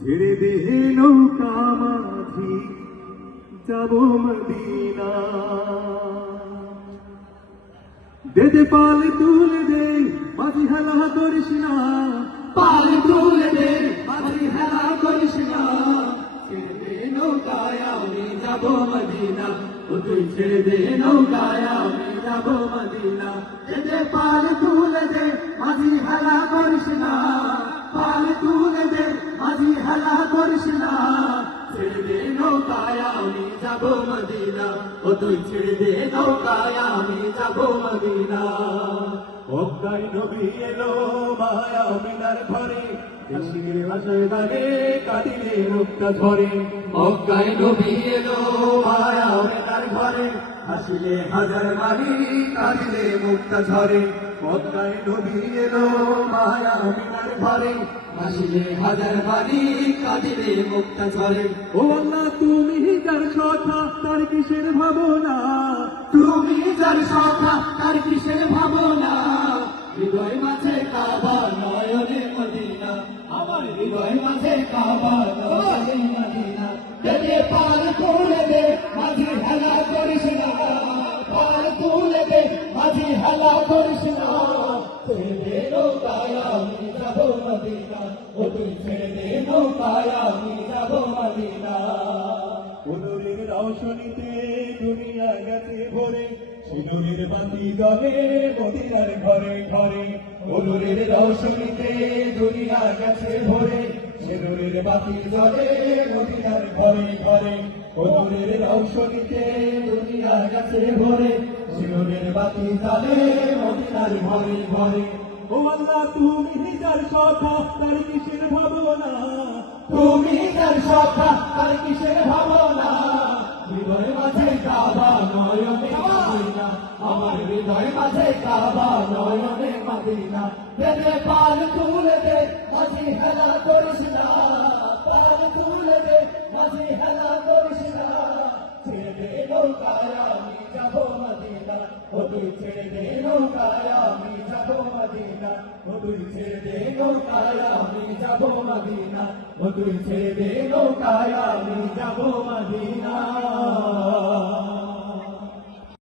ছেড়ে দে নৌকা মাঝি যাব মদিনা। দে দে পাল তুলে দে, মাঝি হেলা করিস না। পাল তুলে দে, মাঝি হেলা করিস না। ছেড়ে দে নৌকায় আমি যাব মদিনা। ও তুই ছেড়ে দে নৌকায় আমি যাব মদিনা। দে পাল তুলে দে করিস না ছেড়ে দে নৌকায় আমি যাব মদিনা। ও তুই ছেড়ে দে নৌকায় আমি যাব মদিনা। অজ্ঞায় নবী এলো মায়া মিনার ঘরে মক্কায় হাসিলে হাজার মারি কাঁদিলে মুক্তা ঝরে অজ্ঞায় নবী এলো মায়া মিনার ঘরে হাসিলে হাজার মারি মুক্তা ঝরে ও তুমি যার কথা, তার কিসের ভাবনা? তুমি যার সখা তার কিসের ভাবনা? হৃদয় মাঝে হৃদয় মাঝে কাবা মদিনা দেবে পার তুলে দে সিঁদুরের বাতি দলে মদিনার ঘরে ঘরে। দুনিয়া গেছে ভরে সিঁদুরের বাতি জলে ঘরে ঘরে। ভরে বাতি জলে মদিনার ঘরে ঘরে। ও আল্লাহ, তুমি কথা তার কিসের ভাবনা? তুমি সখা হৃদয় মাঝে কাবা নয়নে মদিনা। দেবে পাল তুলে দে, মাঝি হেলা করিস না। পাল তুলে দে, মাঝি হেলা করিস না। ছেড়ে দে নৌকায় আমি যাব মদিনা। ও তুই ছেড়ে দে নৌকায় আমি যাব মদিনা। ও তুই ছেড়ে দে নৌকায় আমি যাব মদিনা। ও তুই ছেড়ে দে নৌকায়